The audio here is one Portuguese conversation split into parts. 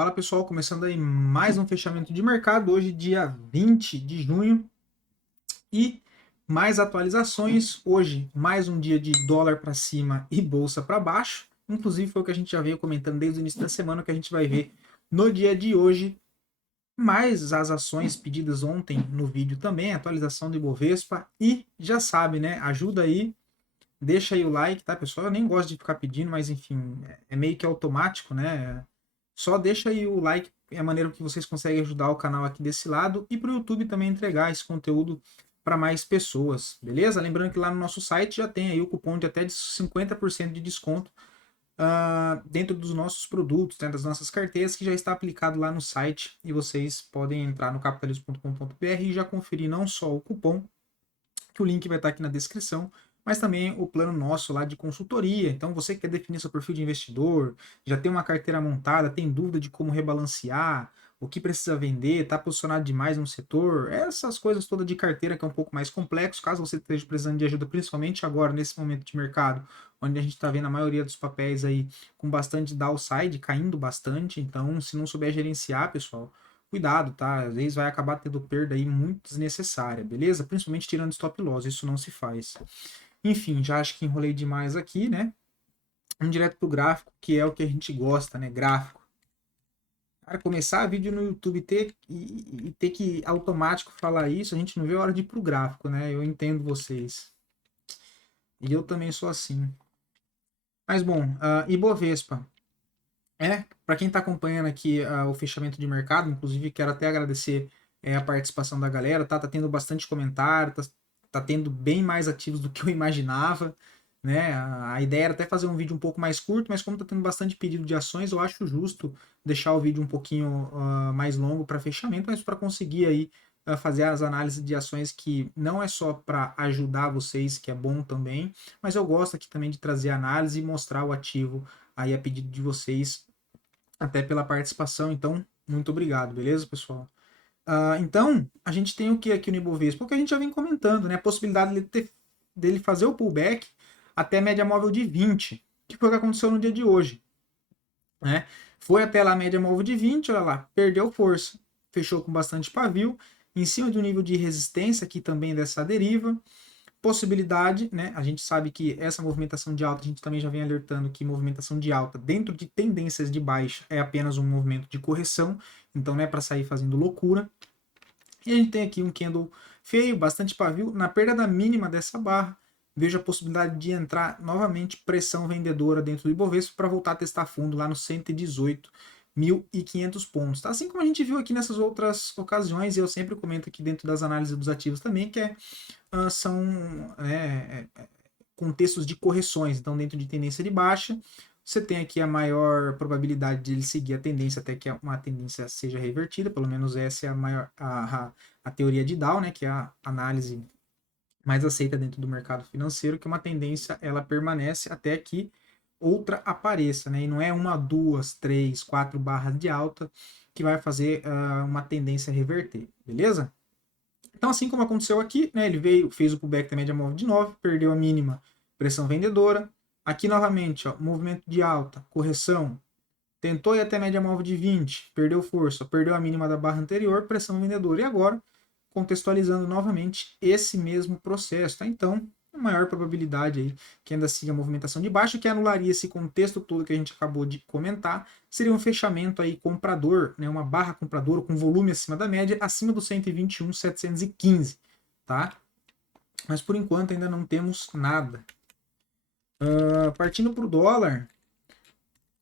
Fala pessoal, começando aí mais um fechamento de mercado, hoje dia 20 de junho e mais atualizações. Hoje mais um dia de dólar para cima e bolsa para baixo. Inclusive foi o que a gente já veio comentando desde o início da semana, que a gente vai ver no dia de hoje, mais as ações pedidas ontem no vídeo também, atualização do Ibovespa e já sabe, né? Ajuda aí, deixa aí o like, tá, pessoal? Eu nem gosto de ficar pedindo, mas enfim, é meio que automático, né? Só deixa aí o like, é a maneira que vocês conseguem ajudar o canal aqui desse lado e para o YouTube também entregar esse conteúdo para mais pessoas, beleza? Lembrando que lá no nosso site já tem aí o cupom de até de 50% de desconto dentro dos nossos produtos, né, das nossas carteiras, que já está aplicado lá no site e vocês podem entrar no capitalismo.com.br e já conferir não só o cupom, que o link vai estar aqui na descrição, mas também o plano nosso lá de consultoria. Então, você que quer definir seu perfil de investidor, já tem uma carteira montada, tem dúvida de como rebalancear, o que precisa vender, está posicionado demais no setor, essas coisas todas de carteira que é um pouco mais complexo, caso você esteja precisando de ajuda, principalmente agora, nesse momento de mercado, onde a gente está vendo a maioria dos papéis aí com bastante downside, caindo bastante, então, se não souber gerenciar, pessoal, cuidado, tá? Às vezes vai acabar tendo perda aí muito desnecessária, beleza? Principalmente tirando stop loss, isso não se faz. Enfim, já acho que enrolei demais aqui, né? Vamos direto pro gráfico, que é o que a gente gosta, né? Gráfico. Cara, começar vídeo no YouTube e ter que automático falar isso, a gente não vê a hora de ir pro gráfico, né? Eu entendo vocês. E eu também sou assim. Mas bom, Ibovespa. Para quem está acompanhando aqui o fechamento de mercado, inclusive quero até agradecer a participação da galera, tá tendo bastante comentário, tá tendo bem mais ativos do que eu imaginava, né? A ideia era até fazer um vídeo um pouco mais curto, mas como tá tendo bastante pedido de ações, eu acho justo deixar o vídeo um pouquinho mais longo para fechamento, mas para conseguir aí fazer as análises de ações que não é só para ajudar vocês, que é bom também, mas eu gosto aqui também de trazer análise e mostrar o ativo aí a pedido de vocês até pela participação. Então, muito obrigado, beleza, pessoal? Então, a gente tem o que aqui no Ibovespa? Porque a gente já vem comentando, né? A possibilidade dele fazer o pullback até a média móvel de 20, que foi o que aconteceu no dia de hoje, né? Foi até lá a média móvel de 20, olha lá, perdeu força, fechou com bastante pavio, em cima de um nível de resistência aqui também dessa deriva, possibilidade, né? A gente sabe que essa movimentação de alta, a gente também já vem alertando que movimentação de alta dentro de tendências de baixa é apenas um movimento de correção, então não é para sair fazendo loucura. E a gente tem aqui um candle feio, bastante pavio, na perda da mínima dessa barra, vejo a possibilidade de entrar novamente pressão vendedora dentro do Ibovespa para voltar a testar fundo lá no 118.500 pontos. Tá? Assim como a gente viu aqui nessas outras ocasiões, e eu sempre comento aqui dentro das análises dos ativos também, que são contextos de correções. Então, dentro de tendência de baixa, você tem aqui a maior probabilidade de ele seguir a tendência até que uma tendência seja revertida, pelo menos essa é a maior a teoria de Dow, né, que é a análise mais aceita dentro do mercado financeiro, que uma tendência ela permanece até que outra apareça, né? E não é uma, duas, três, quatro barras de alta que vai fazer uma tendência reverter, beleza? Então, assim como aconteceu aqui, né, ele veio, fez o pullback da média móvel de 9, perdeu a mínima, pressão vendedora. Aqui novamente, ó, movimento de alta, correção, tentou ir até a média móvel de 20, perdeu força, perdeu a mínima da barra anterior, pressão vendedora. E agora, contextualizando novamente esse mesmo processo. Tá? Então, a maior probabilidade aí que ainda siga a movimentação de baixa, que anularia esse contexto todo que a gente acabou de comentar, seria um fechamento aí comprador, né, uma barra compradora com volume acima da média, acima do 121.715, tá? Mas por enquanto ainda não temos nada. Partindo para o dólar,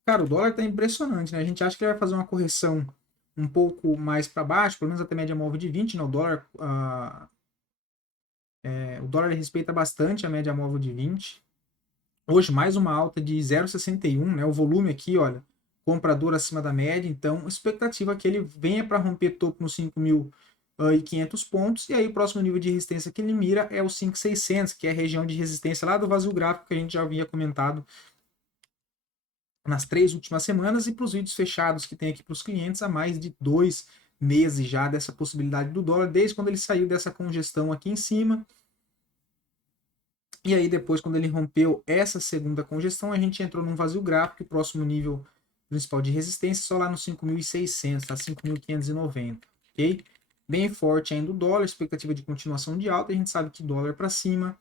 cara, o dólar tá impressionante, né? A gente acha que ele vai fazer uma correção um pouco mais para baixo, pelo menos até média móvel de 20, né? O dólar respeita bastante a média móvel de 20. Hoje, mais uma alta de 0,61, né? O volume aqui, olha, comprador acima da média. Então, expectativa é que ele venha para romper topo nos 5.500 pontos. E aí, o próximo nível de resistência que ele mira é o 5.600, que é a região de resistência lá do vazio gráfico que a gente já havia comentado nas 3 últimas semanas e para os vídeos fechados que tem aqui para os clientes há mais de 2 meses já dessa possibilidade do dólar, desde quando ele saiu dessa congestão aqui em cima. E aí depois, quando ele rompeu essa segunda congestão, a gente entrou num vazio gráfico, o próximo nível principal de resistência só lá no 5.600, tá? 5.590, ok? Bem forte ainda o dólar, expectativa de continuação de alta, a gente sabe que dólar para cima,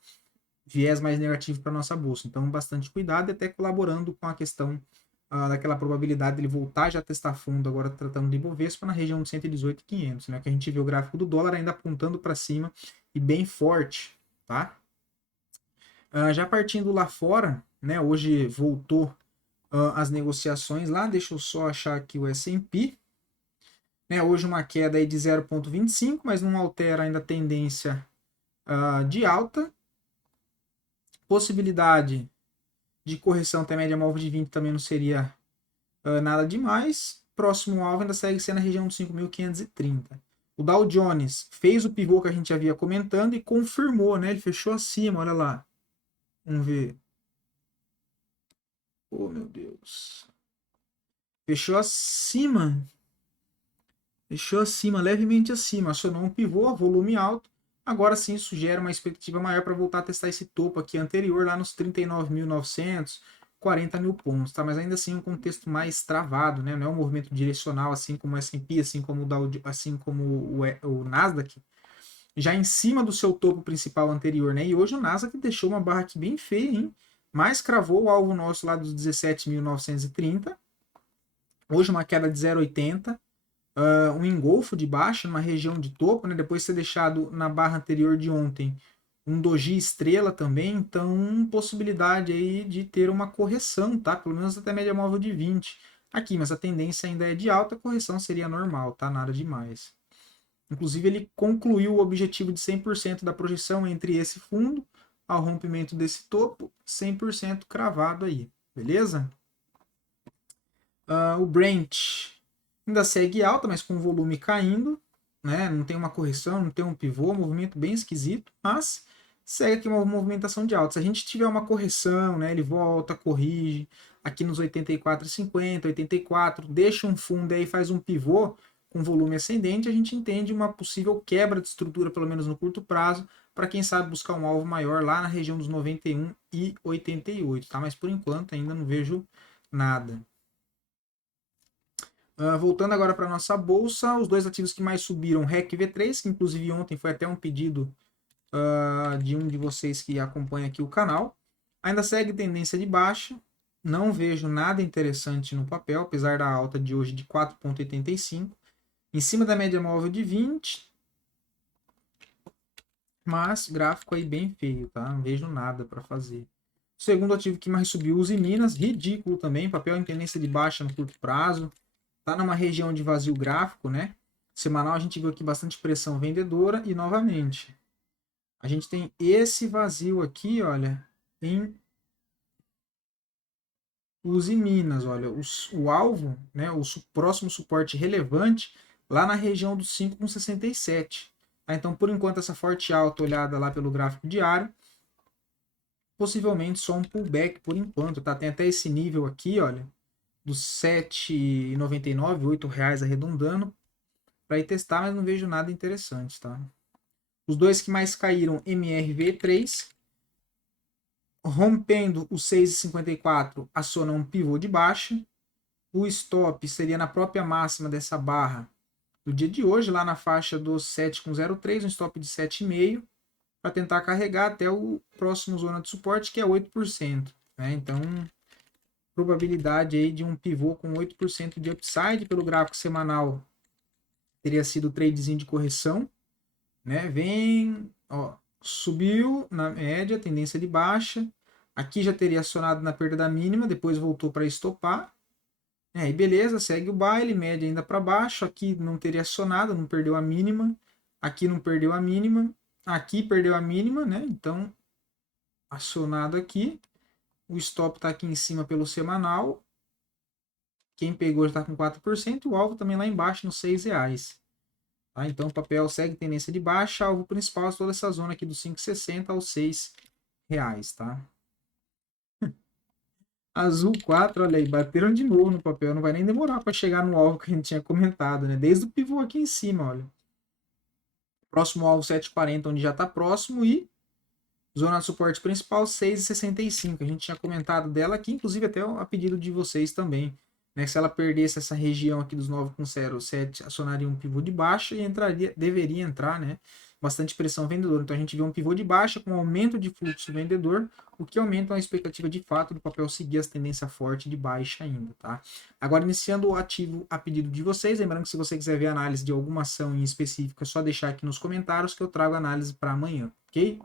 viés mais negativo para nossa bolsa. Então, bastante cuidado e até colaborando com a questão daquela probabilidade dele voltar já a testar fundo, agora tratando de Ibovespa na região de 118.500, né? Que a gente vê o gráfico do dólar ainda apontando para cima e bem forte, tá? Já partindo lá fora, né? Hoje voltou as negociações lá, deixa eu só achar aqui o S&P, né? Hoje uma queda aí de 0,25, mas não altera ainda a tendência de alta. Possibilidade de correção até média móvel de 20 também não seria nada demais. Próximo alvo ainda segue sendo a região de 5.530. O Dow Jones fez o pivô que a gente havia comentando e confirmou, né? Ele fechou acima, olha lá. Vamos ver. Oh, meu Deus. Fechou acima. Fechou acima, levemente acima. Acionou um pivô, volume alto. Agora sim, isso gera uma expectativa maior para voltar a testar esse topo aqui anterior, lá nos 39.900, 40 mil pontos, tá? Mas ainda assim um contexto mais travado, né? Não é um movimento direcional, assim como o S&P, assim como o Nasdaq, já em cima do seu topo principal anterior, né? E hoje o Nasdaq deixou uma barra aqui bem feia, hein? Mas cravou o alvo nosso lá dos 17.930. Hoje uma queda de 0,80. Um engolfo de baixa numa região de topo, né? Depois de ser deixado na barra anterior de ontem um doji estrela também, então possibilidade aí de ter uma correção, tá? Pelo menos até média móvel de 20 aqui, mas a tendência ainda é de alta, a correção seria normal, tá? Nada demais. Inclusive ele concluiu o objetivo de 100% da projeção entre esse fundo ao rompimento desse topo, 100% cravado aí, beleza? O Brent ainda segue alta, mas com volume caindo, né? Não tem uma correção, não tem um pivô, movimento bem esquisito, mas segue aqui uma movimentação de alta. Se a gente tiver uma correção, né? Ele volta, corrige aqui nos 84,50, 84, deixa um fundo aí, faz um pivô com volume ascendente, a gente entende uma possível quebra de estrutura, pelo menos no curto prazo, para quem sabe buscar um alvo maior lá na região dos 91 e 88, tá? Mas por enquanto ainda não vejo nada. Voltando agora para a nossa bolsa, os dois ativos que mais subiram, REC e V3, que inclusive ontem foi até um pedido de um de vocês que acompanha aqui o canal. Ainda segue tendência de baixa, não vejo nada interessante no papel, apesar da alta de hoje de 4,85, em cima da média móvel de 20, mas gráfico aí bem feio, tá? Não vejo nada para fazer. O segundo ativo que mais subiu, Uzi Minas, ridículo também, papel em tendência de baixa no curto prazo. Tá numa região de vazio gráfico, né? Semanal a gente viu aqui bastante pressão vendedora e novamente a gente tem esse vazio aqui, olha, em Uzi Minas, olha, o alvo, né, o próximo suporte relevante lá na região dos 5,67. Tá? Então, por enquanto, essa forte alta olhada lá pelo gráfico diário, possivelmente só um pullback por enquanto, tá? Tem até esse nível aqui, olha, dos R$ 7,99, R$ 8 arredondando, para ir testar, mas não vejo nada interessante, tá? Os dois que mais caíram, MRV3, rompendo o 6,54, aciona um pivô de baixa. O stop seria na própria máxima dessa barra do dia de hoje, lá na faixa dos 7,03, um stop de 7,5, para tentar carregar até o próximo zona de suporte, que é 8%. Né? Então, probabilidade aí de um pivô com 8% de upside pelo gráfico semanal teria sido o tradezinho de correção, né? Vem, ó, subiu na média, tendência de baixa. Aqui já teria acionado na perda da mínima, depois voltou para estopar. E beleza, segue o baile, média ainda para baixo. Aqui não teria acionado, não perdeu a mínima. Aqui não perdeu a mínima. Aqui perdeu a mínima, né? Então, acionado aqui. O stop está aqui em cima pelo semanal. Quem pegou já está com 4%. O alvo também lá embaixo, nos R$6. Tá? Então o papel segue tendência de baixa, alvo principal é toda essa zona aqui dos 5,60 aos R$6, tá? Azul 4, olha aí, bateram de novo no papel, não vai nem demorar para chegar no alvo que a gente tinha comentado, né? Desde o pivô aqui em cima, olha. Próximo alvo 7,40, onde já está próximo, e zona de suporte principal 6,65. A gente tinha comentado dela aqui, inclusive até a pedido de vocês também. né? Se ela perdesse essa região aqui dos 9,07, acionaria um pivô de baixa e deveria entrar, né? Bastante pressão vendedora. Então a gente vê um pivô de baixa com aumento de fluxo vendedor, o que aumenta a expectativa de fato do papel seguir as tendências fortes de baixa ainda, tá? Agora, iniciando o ativo a pedido de vocês, lembrando que se você quiser ver análise de alguma ação em específico, é só deixar aqui nos comentários que eu trago análise para amanhã, ok?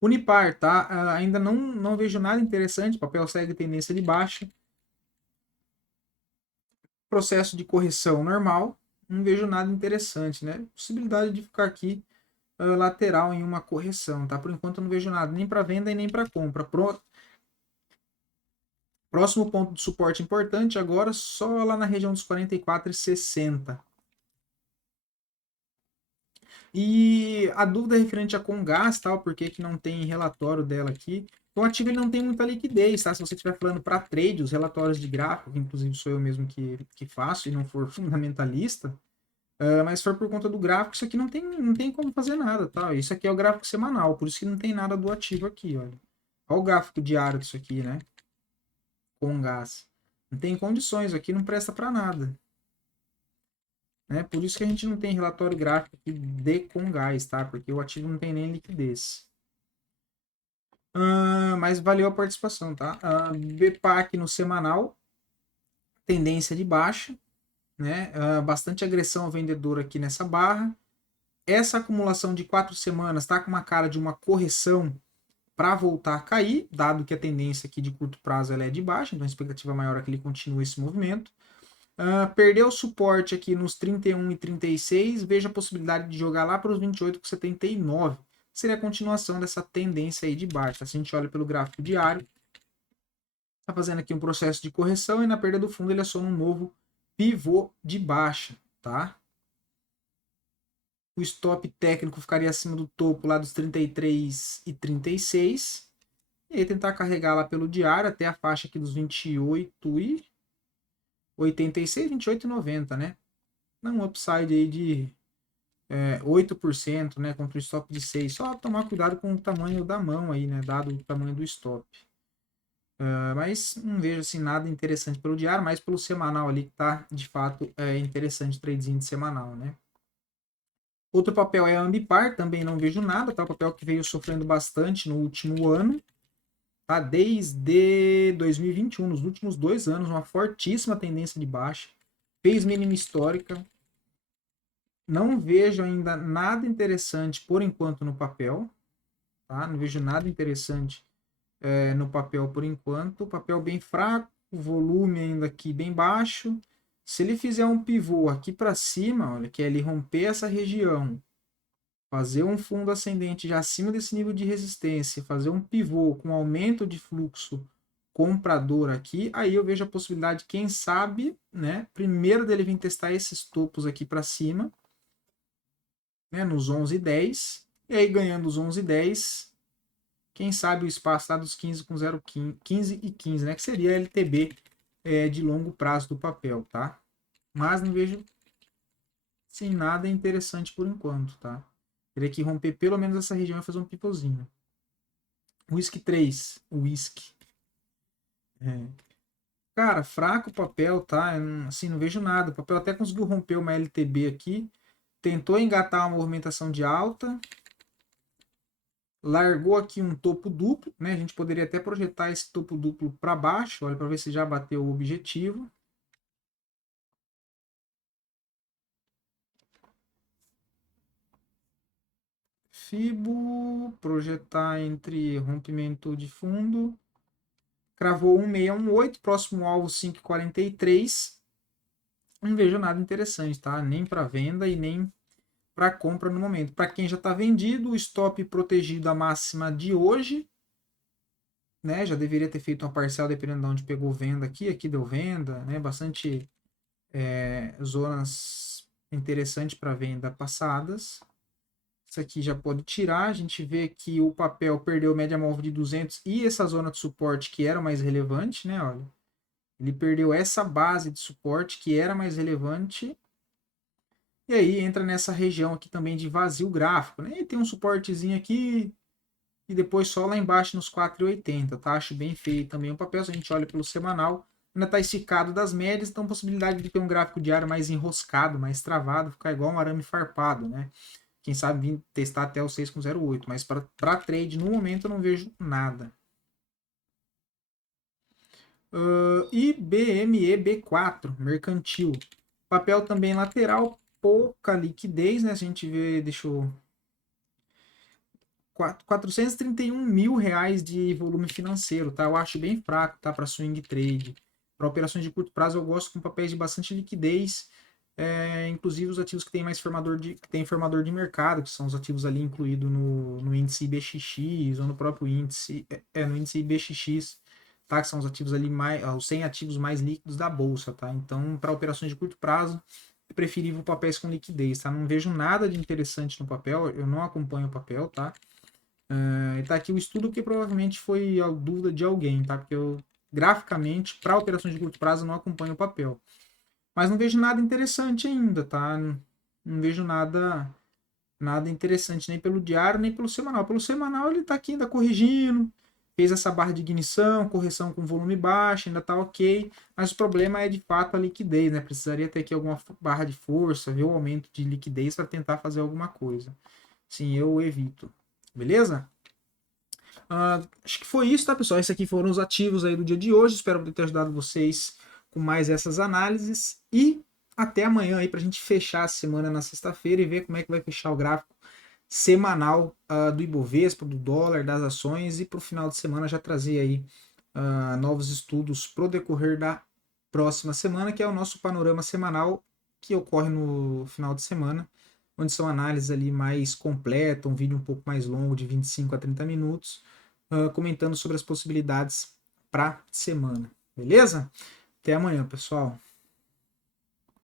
Unipar, tá? Ainda não vejo nada interessante, o papel segue tendência de baixa, processo de correção normal, não vejo nada interessante, né? Possibilidade de ficar aqui lateral em uma correção, tá? Por enquanto eu não vejo nada nem para venda e nem para compra. Próximo ponto de suporte importante agora, só lá na região dos 44,60. E a dúvida é referente a Comgás, tal, por que não tem relatório dela aqui? O ativo ele não tem muita liquidez, tá? Se você estiver falando para trade, os relatórios de gráfico, que inclusive sou eu mesmo que faço e não for fundamentalista, mas se for por conta do gráfico, isso aqui não tem como fazer nada, tá? Isso aqui é o gráfico semanal, por isso que não tem nada do ativo aqui, olha. Olha o gráfico diário disso aqui, né? Comgás. Não tem condições, aqui não presta para nada. Né? Por isso que a gente não tem relatório gráfico aqui de Comgás, tá? Porque o ativo não tem nem liquidez. Mas valeu a participação, tá? BPAC no semanal, tendência de baixa, né? Bastante agressão ao vendedor aqui nessa barra. Essa acumulação de 4 semanas está com uma cara de uma correção para voltar a cair, dado que a tendência aqui de curto prazo ela é de baixa, então a expectativa maior é que ele continue esse movimento. Perdeu o suporte aqui nos 31 e 36, vejo a possibilidade de jogar lá para os 28,79. Seria a continuação dessa tendência aí de baixa. Se a gente olha pelo gráfico diário, está fazendo aqui um processo de correção e na perda do fundo ele aciona um novo pivô de baixa, tá? O stop técnico ficaria acima do topo lá dos 33 e 36. E aí tentar carregar lá pelo diário até a faixa aqui dos 28 e 86, 28 e 90, né? Um upside aí de 8%, né? Contra o stop de 6. Só tomar cuidado com o tamanho da mão aí, né? Dado o tamanho do stop. Mas não vejo assim nada interessante pelo diário, mas pelo semanal ali que tá de fato interessante o tradezinho de semanal, né? Outro papel é a Ambipar, também não vejo nada, tá? O papel que veio sofrendo bastante no último ano, tá? Desde 2021, nos últimos 2 anos, uma fortíssima tendência de baixa, fez mínima histórica. Não vejo ainda nada interessante por enquanto no papel, tá? Não vejo nada interessante no papel por enquanto. O papel bem fraco, o volume ainda aqui bem baixo. Se ele fizer um pivô aqui para cima, olha, que é ele romper essa região, fazer um fundo ascendente já acima desse nível de resistência, fazer um pivô com aumento de fluxo comprador aqui, aí eu vejo a possibilidade, quem sabe, né, primeiro dele vir testar esses topos aqui para cima, né, nos 11,10, e aí ganhando os 11,10, quem sabe o espaço lá dos 15 com 0,15 e 15, né, que seria a LTB de longo prazo do papel, tá? Mas não vejo sem nada interessante por enquanto, tá? Teria que romper pelo menos essa região e fazer um pivôzinho. Whisky 3, whisky. Cara, fraco o papel, tá? Assim, não vejo nada. O papel até conseguiu romper uma LTB aqui. Tentou engatar uma movimentação de alta. Largou aqui um topo duplo, né? A gente poderia até projetar esse topo duplo para baixo, olha, para ver se já bateu o objetivo. Fibo, projetar entre rompimento de fundo. Cravou 1618, próximo alvo 5,43. Não vejo nada interessante, tá? Nem para venda e nem para compra no momento. Para quem já está vendido, o stop protegido a máxima de hoje, né? Já deveria ter feito uma parcial dependendo de onde pegou venda aqui. Aqui deu venda, né? Bastante zonas interessantes para venda passadas. Isso aqui já pode tirar. A gente vê que o papel perdeu média móvel de 200 e essa zona de suporte que era mais relevante, né? Olha, ele perdeu essa base de suporte que era mais relevante. E aí entra nessa região aqui também de vazio gráfico, né? E tem um suportezinho aqui e depois só lá embaixo nos 4,80, tá? Acho bem feio também o papel. Se a gente olha pelo semanal, ainda está esticado das médias, então possibilidade de ter um gráfico diário mais enroscado, mais travado, ficar igual um arame farpado, né? Quem sabe vir testar até o 6,08, mas para trade no momento eu não vejo nada. E BMEB4, mercantil. Papel também lateral, pouca liquidez, né? Se a gente vê, deixa eu... 431 mil reais de volume financeiro, tá? Eu acho bem fraco, tá? Para swing trade. Para operações de curto prazo, eu gosto com papéis de bastante liquidez, inclusive os ativos que tem mais formador de mercado, que são os ativos ali incluídos no índice IBXX ou no próprio índice, no índice IBXX, tá? Que são os ativos ali mais, os 100 ativos mais líquidos da bolsa, tá? Então, para operações de curto prazo, é preferível papéis com liquidez, tá? Não vejo nada de interessante no papel, eu não acompanho o papel, tá? Tá aqui o estudo que provavelmente foi a dúvida de alguém, tá? Porque eu, graficamente, para operações de curto prazo, não acompanho o papel. Mas não vejo nada interessante ainda, tá? Não vejo nada interessante nem pelo diário, nem pelo semanal. Pelo semanal ele tá aqui ainda corrigindo, fez essa barra de ignição, correção com volume baixo, ainda tá ok, mas o problema é de fato a liquidez, né? Precisaria ter aqui alguma barra de força, ver o aumento de liquidez para tentar fazer alguma coisa. Sim, eu evito. Beleza? Acho que foi isso, tá, pessoal? Esses aqui foram os ativos aí do dia de hoje. Espero poder ter ajudado vocês com mais essas análises. E até amanhã aí para a gente fechar a semana na sexta-feira e ver como é que vai fechar o gráfico semanal do Ibovespa, do dólar, das ações. E para o final de semana já trazer aí novos estudos para o decorrer da próxima semana, que é o nosso panorama semanal que ocorre no final de semana, onde são análises ali mais completas, um vídeo um pouco mais longo, de 25 a 30 minutos, comentando sobre as possibilidades para semana. Beleza? Até amanhã, pessoal.